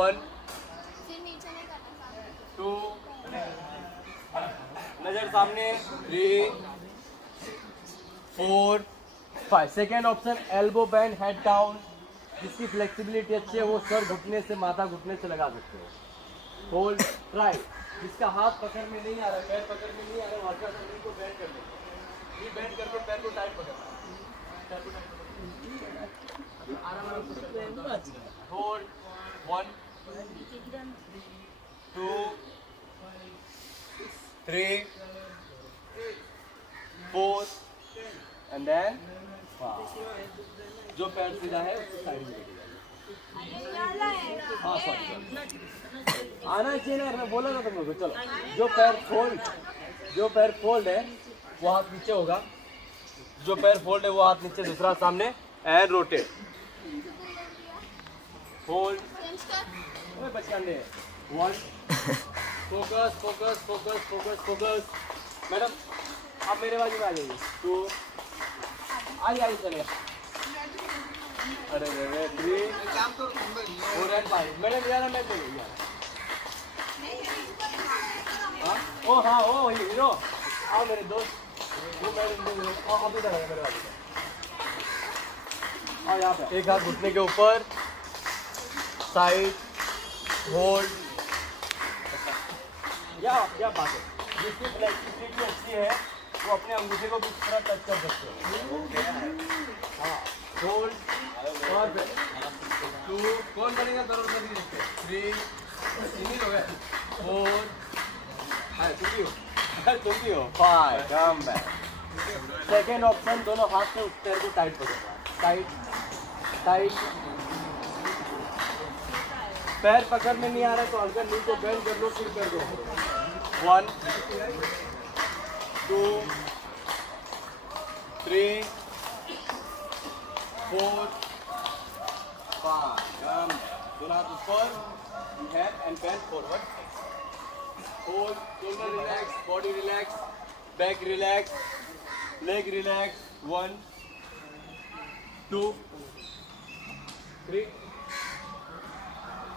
1 2 नजर सामने 3 4 5। Second option elbow band head down, जिसकी फ्लेक्सिबिलिटी अच्छी है वो सर घुटने से माथा घुटने से लगा सकते हो। होल्ड ट्राई, जिसका हाथ पकड़ में नहीं आ रहा, पैर पकड़ में नहीं आ रहा, वहाँ का शरीर को बैंड कर लेना, ये बैंड करके पैर को टाइट पकड़ना, पैर को टाइट पकड़ना, आराम होल्ड 1 2 3 4 एंड देन जो पैर सीधा है उसको साइड में लेके जाइए। हाँ सॉरी आना चाहिए ना, मैं बोला ना तुम लोग। चलो जो पैर फोल्ड है वो हाथ नीचे होगा, जो पैर फोल्ड है वो हाथ नीचे, दूसरा सामने एंड रोटेट। होल्ड बचकान दे 1 focus focus focus focus focus. Madam आप मेरे बाजू में आ जाइए। 2 आइए चले। अरे 3 4 एंड 5। मैडम यार मैं बोलूँ ओ हाँ ओ हीरो आओ मेरे दोस्त, वो मैडम आप इधर आए मेरे बाजू में। आओ यहाँ पे, एक हाथ घुटने के ऊपर, साइड होल्ड। क्या बात है, जिसकी फ्लेक्सिबिलिटी अच्छी है वो अपने अंगूठे को भी इस तरह टच कर सकते हो। हाँ होल्ड और 2 कौन बनेगा करोड़ का 3 हो गए 4 तुम भी हो 5 कम बैक। सेकेंड ऑप्शन दोनों हाथ से उस पैर को टाइट पकड़ना, टाइट टाइट। पैर पकड़ में नहीं आ रहा तो हल्का नी को बेंड कर लो, फिर कर दो। 1 2 3 4 5 कम। दोनों हाथ ऊपर, hand and bend forward. Hold, shoulder relax, body relax, back relax, leg relax. 1 2 3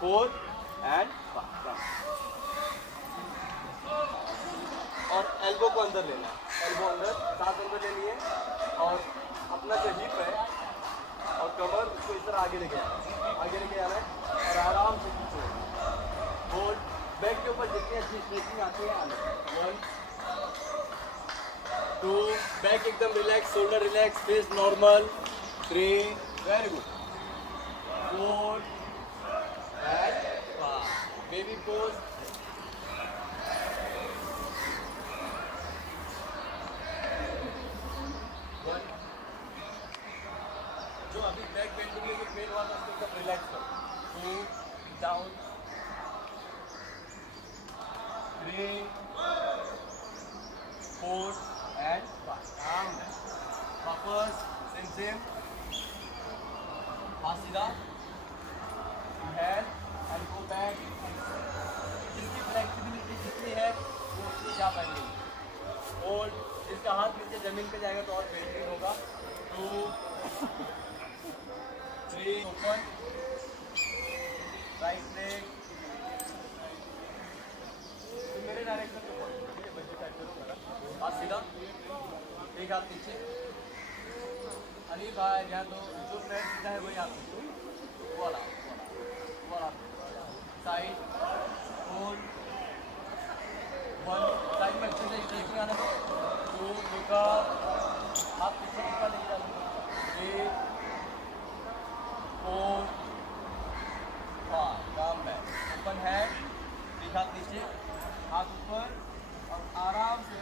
4 and 5। और एल्बो को अंदर लेना, एल्बो अंदर, साथ अंदर लेनी है और अपना जो हिप है और कमर उसको इस तरह आगे लेके आना है और आराम से खींचो। होल्ड, बैक के ऊपर जितनी अच्छी स्ट्रेचिंग आती है आना। 1 2 बैक एकदम relax, shoulder relax, face normal. 3 very good 4 and 5 baby pose. जो अभी बैक बेंडिंग में फेल हुआ था उसको एकदम रिलैक्स करो। 2 डाउन 3 4 एंड 5 डाउन। वापस सेम हाथ सीधा, हैंड एंड गो बैक। जिसकी फ्लेक्सिबिलिटी जितनी है वो उतनी जा पाएंगे। होल्ड, जिसका हाथ नीचे जमीन पे जाएगा तो और बेहतरीन होगा। 2 3 ओपन, राइट लेग मेरे डायरेक्शन में पॉइंट, बच्चे टाइप करूँगा। हाथ सीधा, एक हाथ नीचे। अली भाई ध्यान दो, जो पैर सीधा है वही हाथ वाला साइड। होल्ड 1 साइड में अच्छे से स्ट्रेचिंग आने दो। 2 रुका, हाथ पीछे निकाल लेके जाओ। 3 4 5 काम बैक। ओपन हैंड, एक हाथ नीचे, हाथ ऊपर और आराम से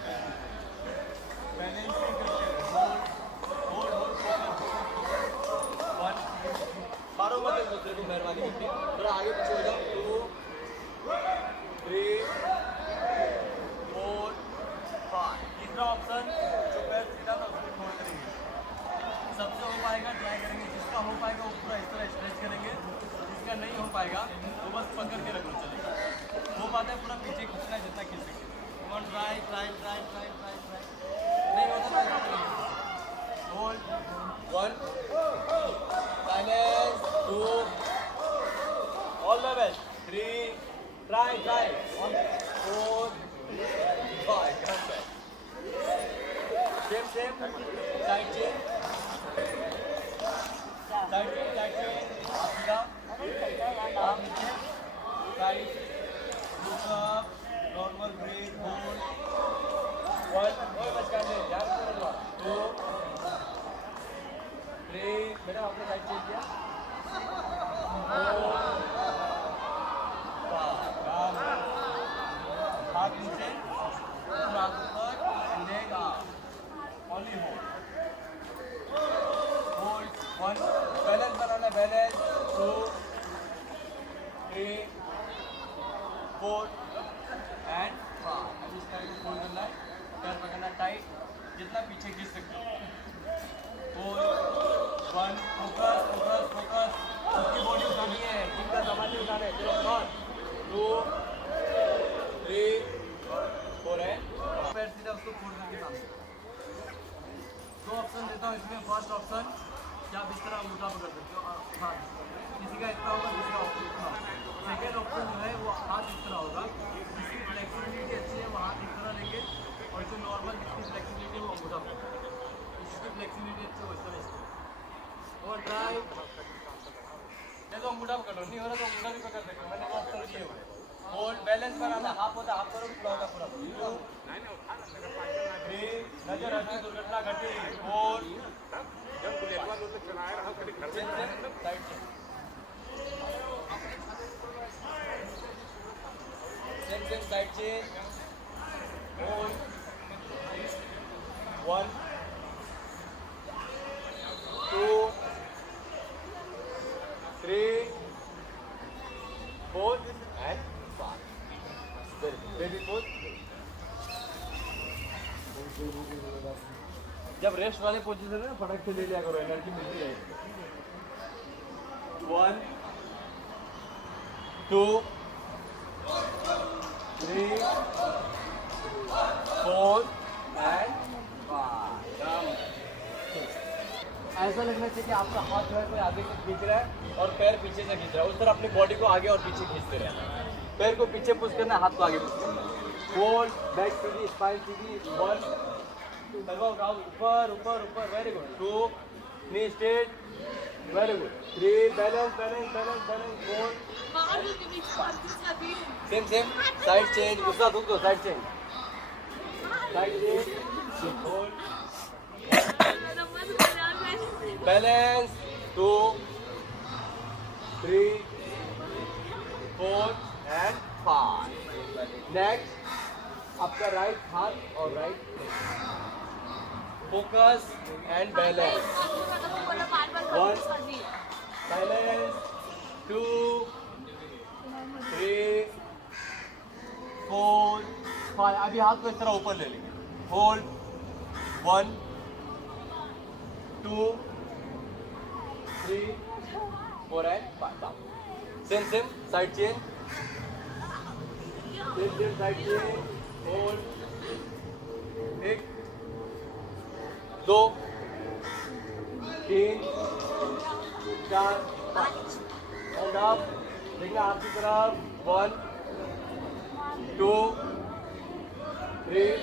बैलेंसिंग करते हुए। होल्ड 1 मारो मत एक दूसरे को, मेहरबानी करके थोड़ा आगे पीछे हो जाओ। 2 3 4 5। तीसरा ऑप्शन जो पैर सीधा था उसको छोड़ करेंगे। सबसे हो पाएगा ट्राई करेंगे, जिसका हो पाएगा वो पूरा इस तरह स्ट्रेच करेंगे, जिसका नहीं हो पाएगा वो बस पकड़ के रखना चलेगा। हो पाता है पूरा पीछे खींचना है जितना खींच सके। ट्राई नहीं होता तो hold 1 silence 2 all the best. 3, try, 4, 5, same, side change, arm नीचे, side, look up, normal breathe, hold, 1, बस कर ले, ध्यान से करवा, 2, 3, मैडम आपने साइड चेंज किया, 4, 5, हाथ नीचे, हाथ ऊपर, leg up, only hold, 1, balance banana, balance, 2, 3, 4 and 5. अब इस टाइप को फोल्ड करना है, पैर पकड़ना टाइट, जितना पीछे खींच सकते हो, 4, 1, फोकस, उसकी बॉडी उठानी है, टीम का सामान नहीं उठाना है, चलो 1, 2, 3, 4 है, पैर सीधा उसको फोल्ड करके सामने। दो ऑप्शन देता हूँ इसमें, फर्स्ट ऑप्शन क्या आप इस तरह अंगूठा पकड़ सकते हो, हाथ किसी का इतना होगा, किसी का इतना। सेकेंड ऑप्शन जो है वो हाथ इस तरह होगा, जिसकी फ्लेक्सिबिलिटी अच्छी है वो हाथ इस तरह लेंगे, और जो नॉर्मल जिसकी फ्लेक्सिबिलिटी वो अंगूठा पकड़ेंगे, जिसकी फ्लेक्सिबिलिटी अच्छी है वो इस तरह। और ट्राई, ये तो अंगूठा पकड़ लो, नहीं हो रहा तो अंगूठा भी पकड़ सकते हो, मैंने ऑप्शन दिए हुए। होल्ड, बैलेंस बनाना, हाफ होता हाफ करो, पूरा होता पूरा, 3, नजर हटी, दुर्घटना घटी, 4, साइड से same side change, hold, 1, 2, 3, 4 and 5. Very good. जब रेस्ट वाले पोजीशन में फटक से ले लिया करो, एनर्जी मिलती है। 1, 2, 3, 4 and 5. ऐसा लगना चाहिए कि आपका हाथ जो है कोई आगे से खींच रहा है और पैर पीछे से खींच रहा है, उस तरह अपनी बॉडी को आगे और पीछे खींचते रहना। पैर को पीछे पुश करना, हाथ को आगे पुश करना। फोल्ड, बैक सीधी, स्पाइन सीधी, 1, ऊपर, very good, 2, knee straight, very good, 3, balance, 4, same side change, दूसरा दुख दो, side change, hold, balance, 2, 3, 4 and 5. Next आपका राइट हाथ और right focus and balance, 1, balance, 2, 3, 4, 5. अभी हाथ को इस तरह ऊपर ले लेंगे, hold, 1, 2, 3, 4 and 5. Same side change, side change, hold, 1, 2, 3, 4, 5. And up, देखना आपकी तरफ, 1, 2, 3,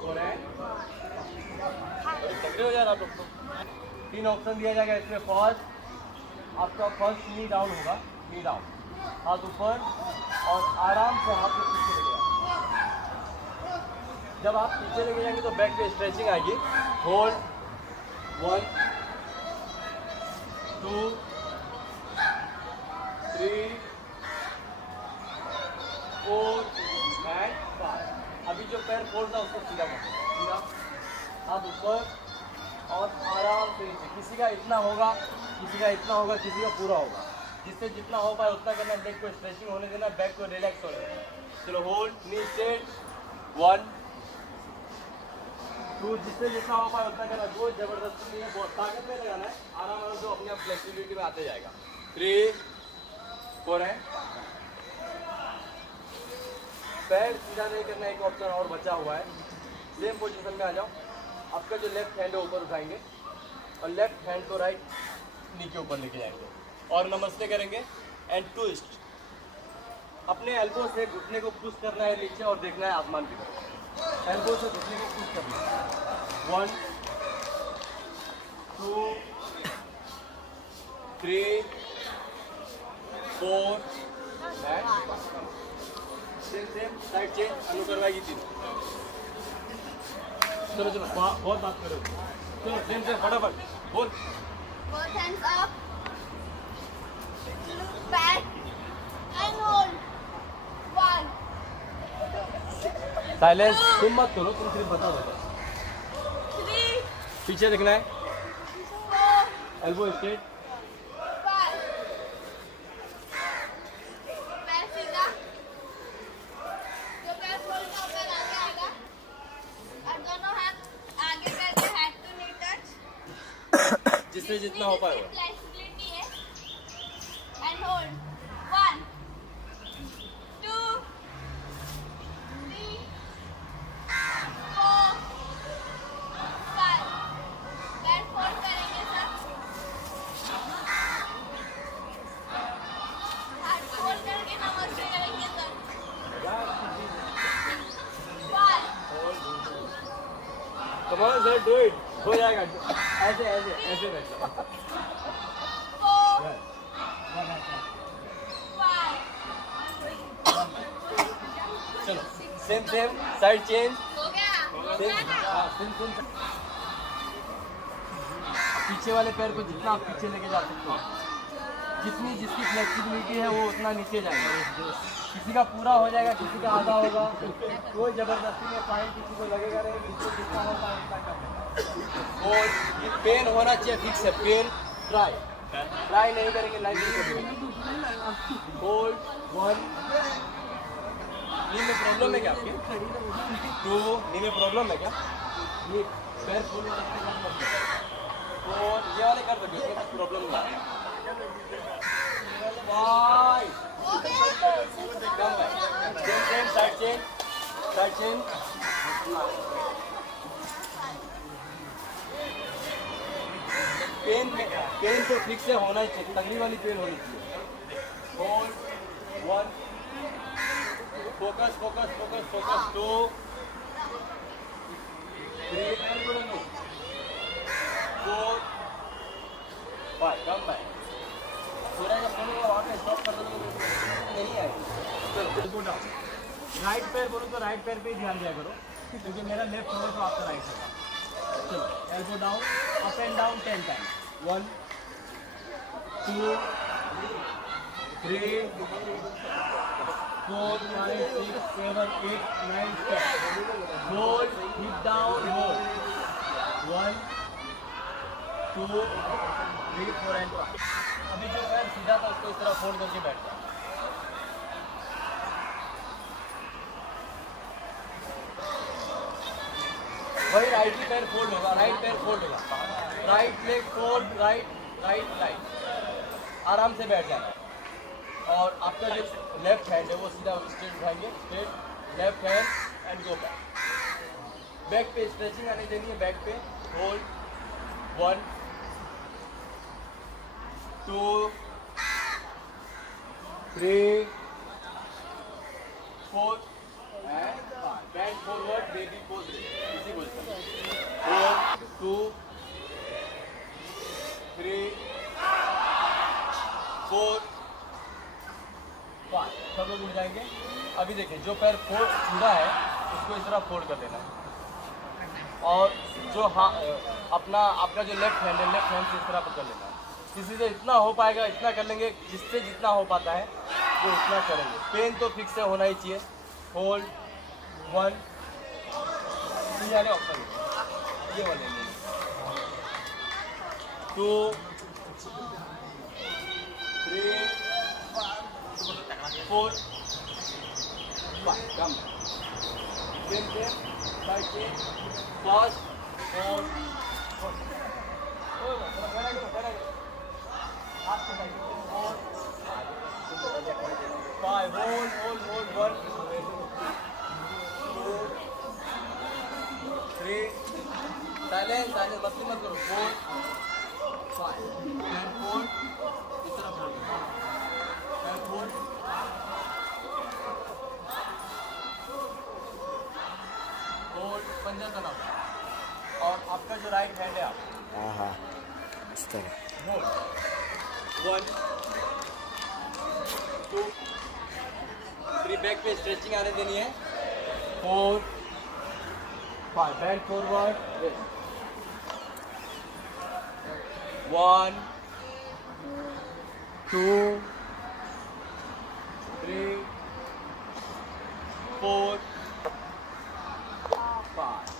4 and 5. हो यार आप लोग को 3 ऑप्शन दिया जाएगा इसमें। फर्स्ट आपका फर्स्ट नी डाउन होगा, नी डाउन, हाथ ऊपर और आराम से हाथ को पीछे लेके जाएंगे। जब आप पीछे लेके जाएंगे तो बैक पे स्ट्रेचिंग आएगी। Hold, 1, 2, 3, 4 and 5. अभी जो पैर फोल्ड था उसको सीधा कर, सीधा, हाथ ऊपर और आराम से नीचे। किसी का इतना होगा, किसी का इतना होगा, किसी का पूरा होगा, जिससे जितना हो पाए उतना करना। बैक को स्ट्रेचिंग होने देना, बैक को रिलैक्स होने देना। चलो होल्ड, नी स्ट्रेट, 1, 2, जिससे जितना हो पाए उतना करना। कोई जबरदस्ती नहीं है, बहुत ताकत में लगाना है, आराम से अपनी आप फ्लेक्सिबिलिटी में आते जाएगा। 3, 4 है, पैर सीधा नहीं करना, एक ऑप्शन और बचा हुआ है। सेम पोजीशन में आ जाओ, आपका जो लेफ्ट हैंड है ऊपर उठाएंगे और लेफ्ट हैंड को राइट नी के ऊपर लेके जाएंगे और नमस्ते करेंगे एंड ट्विस्ट। अपने एल्बो से घुटने को पुश करना है नीचे और देखना है आसमान की तरफ। एल्बो से घुटने को पुश करना है। 1 2 3 4 सेम साइड चेंज अनु करवाएगी तीनों। चलो चलो बहुत बात करो। चलो सेम से फटाफट बोल। Both hands up. Look back and hold. 1. Silence, तुम मत करो, तुम सिर्फ बताओ बेटा। 3. पीछे देखना है। 4. Elbow straight. 5. पैर सीधा। जो पैर फोल्ड का पैर आगे आएगा और दोनों हाथ आगे करके हेड टू नी टच। जिससे जितना हो पाएगा। फ्लेक्सिबिलिटी है। एंड होल्ड 1 2 3 4 5 पैर फोल्ड करेंगे सब। हाथ फोल्ड करके नमस्ते करेंगे sir. 1 come on sir, do it. हो जाएगा। ऐसे ऐसे ऐसे बैठो। 4 5 चलो सेम सेम साइड चेंज। हो गया सेम। पीछे वाले पैर को जितना आप पीछे लेके जा सकते हो, जितनी जिसकी फ्लेक्सिबिलिटी है वो उतना नीचे जाएगा। किसी का पूरा हो जाएगा, किसी का आधा होगा। कोई जबरदस्ती में फाइन किसी को लगेगा नहीं। जिसको जितना होता है उतना करना। और पेन होना चाहिए फिक्स है। पेन ट्राई नहीं करेंगे, लाइफ नहीं करेंगे। होल्ड 1। नी में प्रॉब्लम है क्या आपके? 2 नी में प्रॉब्लम है क्या? नी पैर फूलने और ये वाले कर दोगे, प्रॉब्लम नहीं है। 5 कम है। Same side change. पेन तो फिक्स से होना ही चाहिए, तगड़ी वाली पेन होनी चाहिए। होल्ड 1 फोकस 2 3 4 5 कम है। थोड़ा जब बोलो वहाँ पे स्टॉप कर दो नहीं आएगी। चलो राइट पैर बोलो तो राइट पैर पे ही ध्यान दिया करो, क्योंकि मेरा लेफ्ट होगा तो आपका राइट होगा। चलो elbow down, up and down 10 time. 1 2 3 4 5 6 7 8 9 10। Hold, hip down, hold 1 2 3 4 and 5। अभी जो पैर सीधा था उसको इस तरह फोल्ड करके बैठ जाओ। वही राइट ही पैर फोल्ड होगा, राइट पैर फोल्ड होगा, राइट लेग फोल्ड, राइट आराम से बैठ जाना। और आपका जो लेफ्ट हैंड है वो सीधा स्ट्रेट उठाएंगे, straight left hand and go back. Back पे स्ट्रेचिंग आने देनी है, बैक पे hold 1 2 3 4 and 5. Bend forward, baby pose. इसी पोजीशन में 4 2 3 4 5। सब लोग उठ जाएंगे। अभी देखिए, जो पैर फोल्ड सीधा है उसको इस तरह फोल्ड कर देना है और जो आपका जो लेफ्ट हैंड है, लेफ्ट हैंड से इस तरह पकड़ लेना है। किसी से इतना हो पाएगा इतना कर लेंगे, जिससे जितना हो पाता है वो उतना करेंगे। पेन तो फिक्स से होना ही चाहिए। होल्ड 1 ये वाले ऑप्शन, ये वाले 2 3 4 5 कम। सेम साइड से फास्ट 4 5 hold 1 2 3 साइलेंस मस्ती मत करो। 4 5 10 4 इस तरफ 4 पंजा तनाव और आपका जो राइट हैंड है आप हाँ इस तरह 1 2 3 बैक पे स्ट्रेचिंग आने देनी है 4 5 बैंड फॉरवर्ड 1 2 3 4 5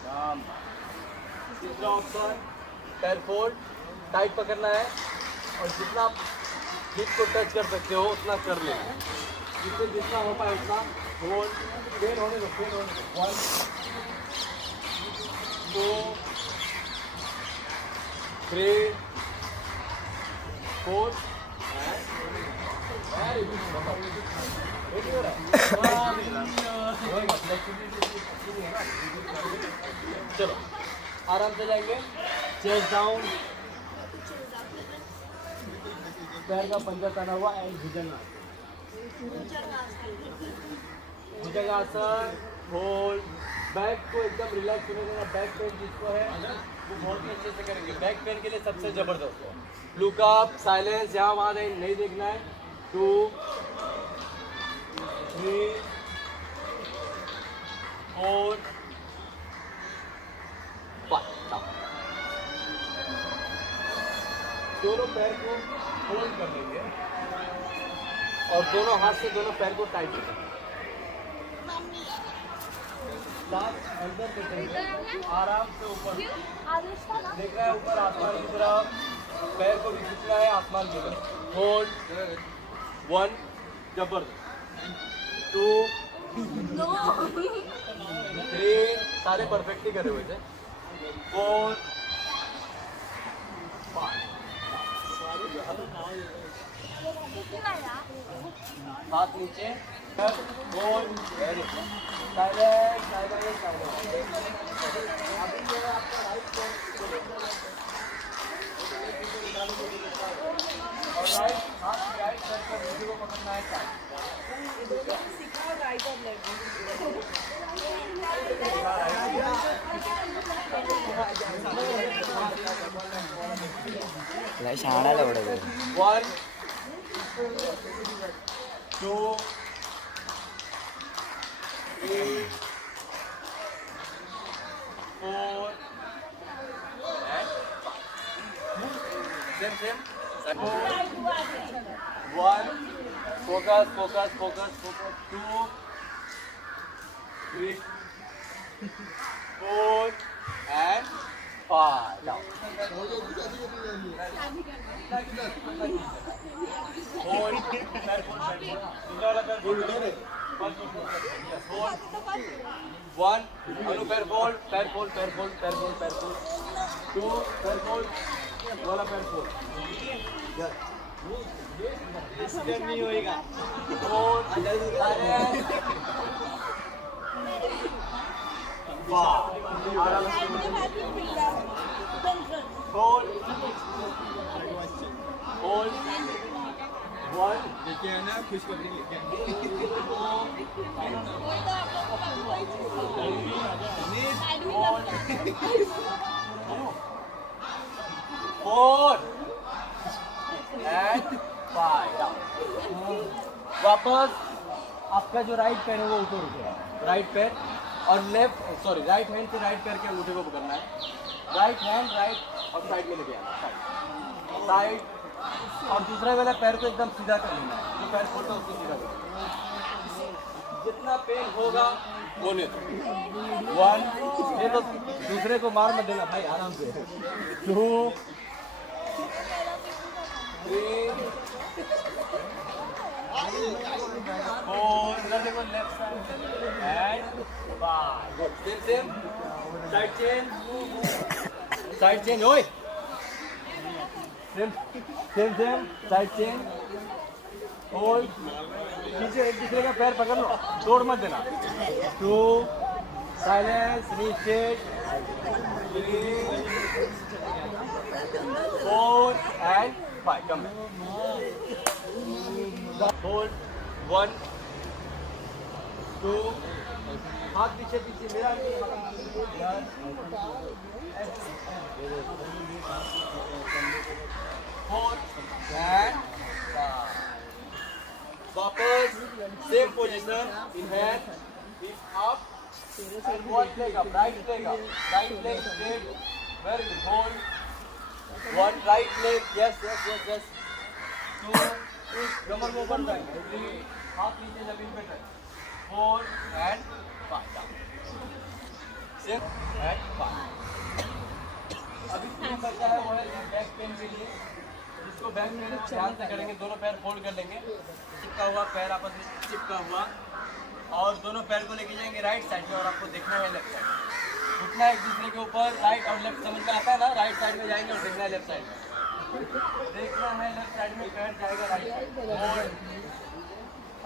तीसरा ऑप्शन पैर फोल्ड टाइट पकड़ना है और जितना आप हिप को टच कर सकते हो उतना कर लेना है जितना हो पाए उतना होल्ड पेन होने दो 1 2 3 4 चलो आराम से जाएंगे चेस्ट डाउन पैर का पंजा तना हुआ एंड भुजंगासन होल्ड बैक को एकदम रिलैक्स होने देना बैक पेन जिसको है वो बहुत ही अच्छे से करेंगे बैक पेन के लिए सबसे जबरदस्त है लुक अप साइलेंस यहाँ वहाँ नहीं देखना है 2 3 4 5 दोनों पैर को होल्ड कर लेंगे और दोनों हाथ से दोनों पैर को टाइट करेंगे अंदर देखेंगे आराम से ऊपर देख रहा है ऊपर आसमान की तरफ पैर को भी खींचना है आसमान की तरफ होल्ड 1 जबरदस्त 2 3 सारे परफेक्टली करे हुए थे 4 5 हाथ नीचे गोल वेरी साइलेंट साइलेंट अभी ये आपका राइट और राइट हाथ राइट साइड पर नीचे को पकड़ना है राइट और लेफ्ट शाळाला उडत 1 2 3 4 same 1 focus 2 3 4 and 5 now One, पैर फोल्ड 2 पैर फोल्ड वाला पैर फोल्ड नहीं होएगा 4 आराम से होल्ड 1 देखिए ना खुशखबरी लेके 4 and 5 वापस आपका जो राइट पैर है वो ऊपर उठेगा राइट पैर और राइट हैंड से राइट पैर के अंगूठे को पकड़ना है राइट हैंड राइट और साइड में लेके आना साइड और दूसरा वाला पैर को एकदम सीधा कर लेना है जो पैर खोलता है उसको सीधा कर जितना पेन होगा बोले 1 ये तो दूसरे को मार मत देना भाई आराम से 2 3 4 इधर देखो left side and 5 good same side change ओए सेम साइड चेंज होल्ड पीछे एक दूसरे का पैर पकड़ लो तोड़ मत देना 2 silence restate 4 and 5 come back hold 1 2 हाथ पीछे पीछे मेरा वापस same position in hand up and one leg up, right leg straight, very good, hold, one right leg, yes, two, कमर को ऊपर जाएंगे, three, हाथ नीचे जमीन पे touch, four and five, down, six and five, अभी तीन बचा है वो है बैक पेन के लिए, जिसको बैक पेन ध्यान से करेंगे, दोनों पैर फोल्ड कर लेंगे, चिपका हुआ पैर आपस में चिपका हुआ, और दोनों पैर को लेके जाएंगे राइट साइड में और आपको देखना है लेफ्ट साइड में। उठना है एक दूसरे के ऊपर, राइट और लेफ्ट समझ में आता है ना, राइट साइड में जाएंगे और देखना है लेफ्ट साइड में, देखना है लेफ्ट साइड में पैर जाएगा राइट साइड।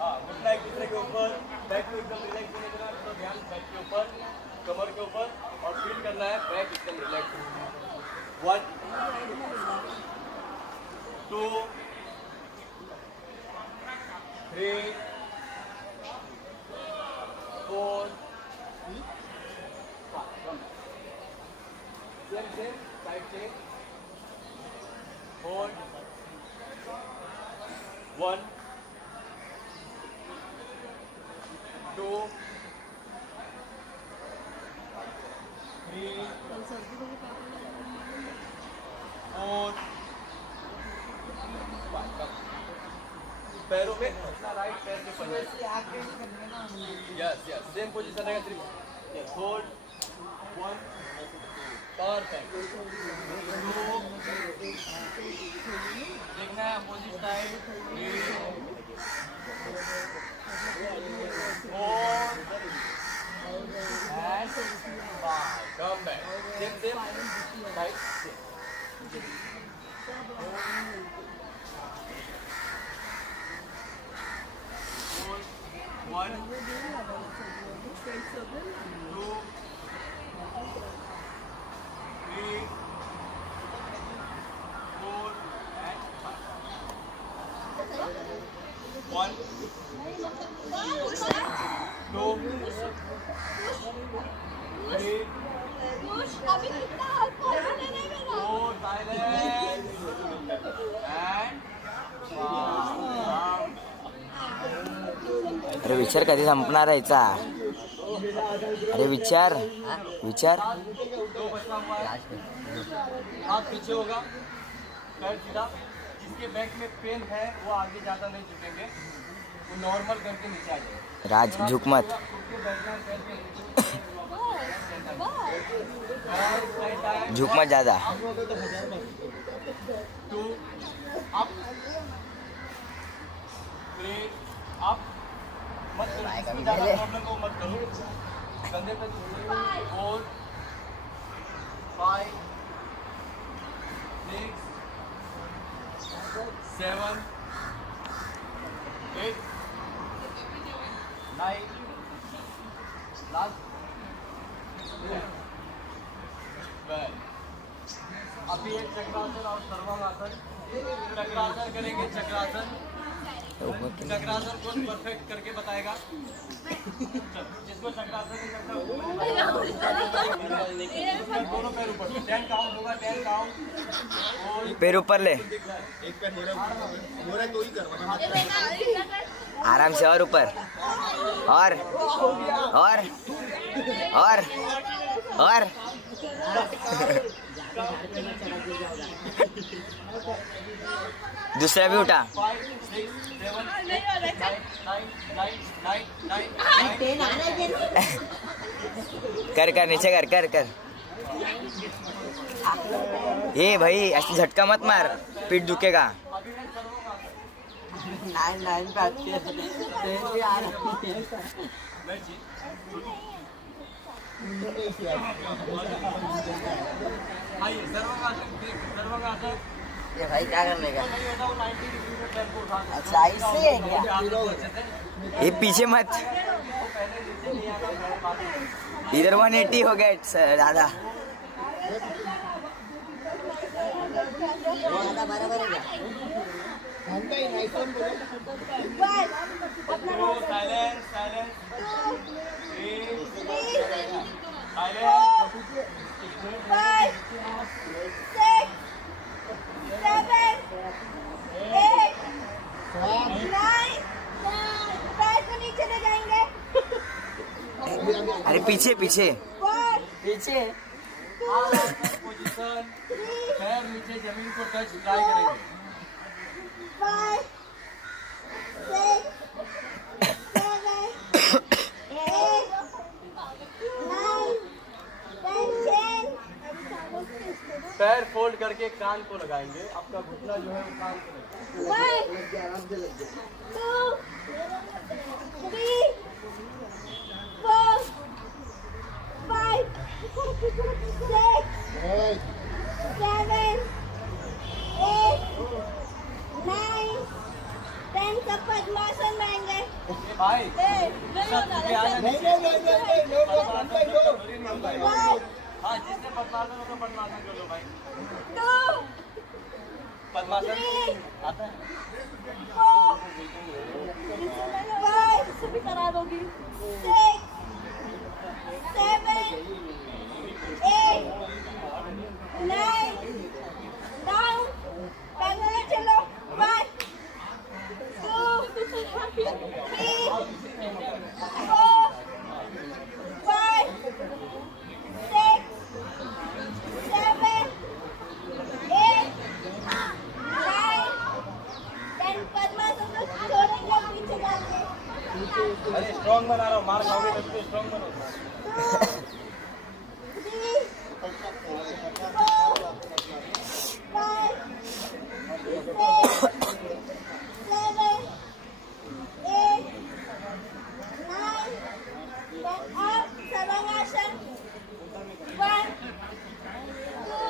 हाँ, उठना है एक दूसरे के ऊपर, बैक को एकदम रिलैक्स होने देना, तो ध्यान बैक के ऊपर, कमर के ऊपर, और फील करना है बैक एकदम relax. 1 2 3 4 5 same side change, hold, 1 2 3 4 5, पैरों में राइट पैर के पल्ले, यस सेम पोजीशन रहेगा, सिर्फ होल्ड, 1 परफेक्ट, 2 देखना है opposite side, 3 4 and 5, come back, same right, same. 1 2 3 4 and 5, 1 2 3 अभी कितना हल्का है मेरा 4 silence and 5. अरे विचार कधी संपणार आहे याचा? अरे विचार दो बचा हुआ है, हाथ पीछे होगा, पैर सीधा, जिसके बैक में पेन है वो आगे ज़्यादा नहीं झुकेंगे, वो नॉर्मल करके नीचे आ जाएंगे। राज झुक मत, झुक मत ज़्यादा। 2 अप 3 अप, मत करो इसमें ज़्यादा प्रॉब्लम को मत करो, कंधे पे 4 5 6 7 8 9 लास्ट 10। अभी एक चक्रासन और सर्वांगासन, चक्रासन करेंगे, चक्रासन को परफेक्ट करके बताएगा, जिसको चक्रासन नहीं करता दोनों पैर ऊपर, 10 काउंट होगा, 10 काउंट, पैर ऊपर ले, एक पैर हो रहा है तो ही कर, आराम से, और ऊपर, और दूसरा भी उठा, 5 6 7 8 9 कर नीचे कर। ये भाई ऐसे झटका मत मार, पीठ दुखेगा। सर्वांगासन ये भाई क्या करने का? नहीं होता, वो 90 डिग्री में पैर को उठा, अच्छा ऐसे है क्या? ये पीछे मत, इधर 180 हो गया दादा। बराबर है क्या? साइलेंस 3 अरे पीछे पीछे 4 पीछे। पोजीशन, पैर नीचे जमीन को टच ट्राई करेंगे। 5 6 7 8 9 10 पैर फोल्ड करके कान को लगाएंगे। आपका घुटना जो है वो कान को लगाएंगे। 1 2 3 4 5 6 7 8 9 10 सब पद्मासन रहेंगे। भाई नहीं होता हाँ, जिसने पद्मासन हो तो पद्मासन कर लो भाई। 2 पद्मासन आता है। 4 5 करा दोगी 6 7 8 9 डाउन पैदल चलो 1 2 3 4 5 6 7 8 9 10 पद्मासन को छोड़ेंगे पीछे जाके। अरे स्ट्रॉन्ग बना रहा हूँ, मार खाओगे तब तो स्ट्रॉन्ग बनो। 2 3 4 5 6 7 8 9 10 up Savannashan 1 2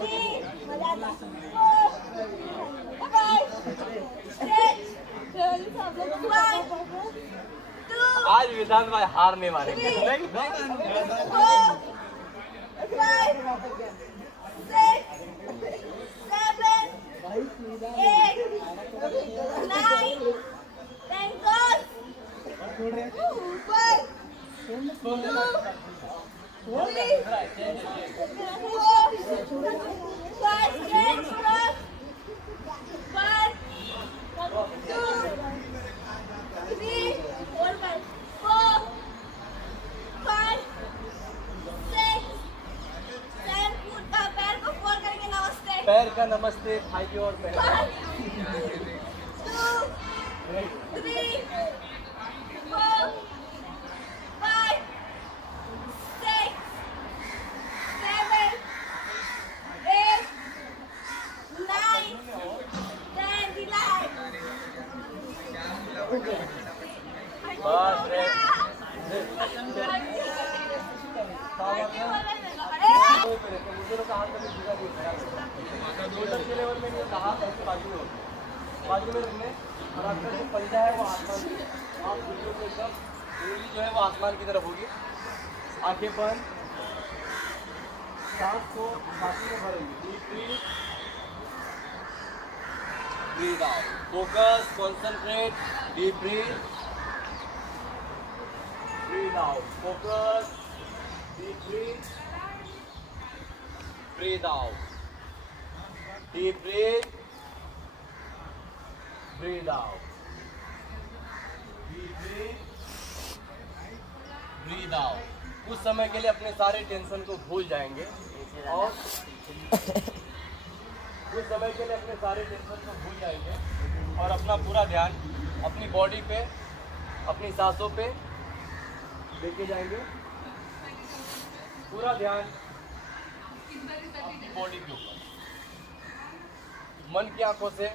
3 4 5 stretch 1 2 आज विधान भाई हार नहीं मारेंगे। 4 5 6 7 8 9 10 goes 1 2 3 4 5 stretch plus 1 2 3 4 5 6 7 पैर को फोल्ड करके नमस्ते। पैर का नमस्ते, थाई की ओर पैर। 1 2 3 4 5 6 7 8 9 10 दिलाई। बस रे। मुझे लोग हाथ में सीधा नहीं है। शोल्डर के लेवल में नहीं, हाथ ऐसे बाजू में होता है। बाजू में रखने और आपका जो पंजा है वो आसमान की, आप घुटनों को एकदम उंगली जो है वो आसमान की तरफ होगी। आंखें बंद, सांस को छाती में भरेंगे। Deep breath, breathe out, focus, concentrate, deep breath, breathe out, focus, deep breath, breathe out, deep breathe, breathe out, deep breathe, breathe out। कुछ समय के लिए अपने सारे टेंशन को भूल जाएंगे और कुछ समय के लिए अपने सारे टेंशन को भूल जाएंगे और अपना पूरा ध्यान अपनी बॉडी पे, अपनी सांसों पे लेके जाएंगे। पूरा ध्यान बॉडी के ऊपर। मन की आंखों से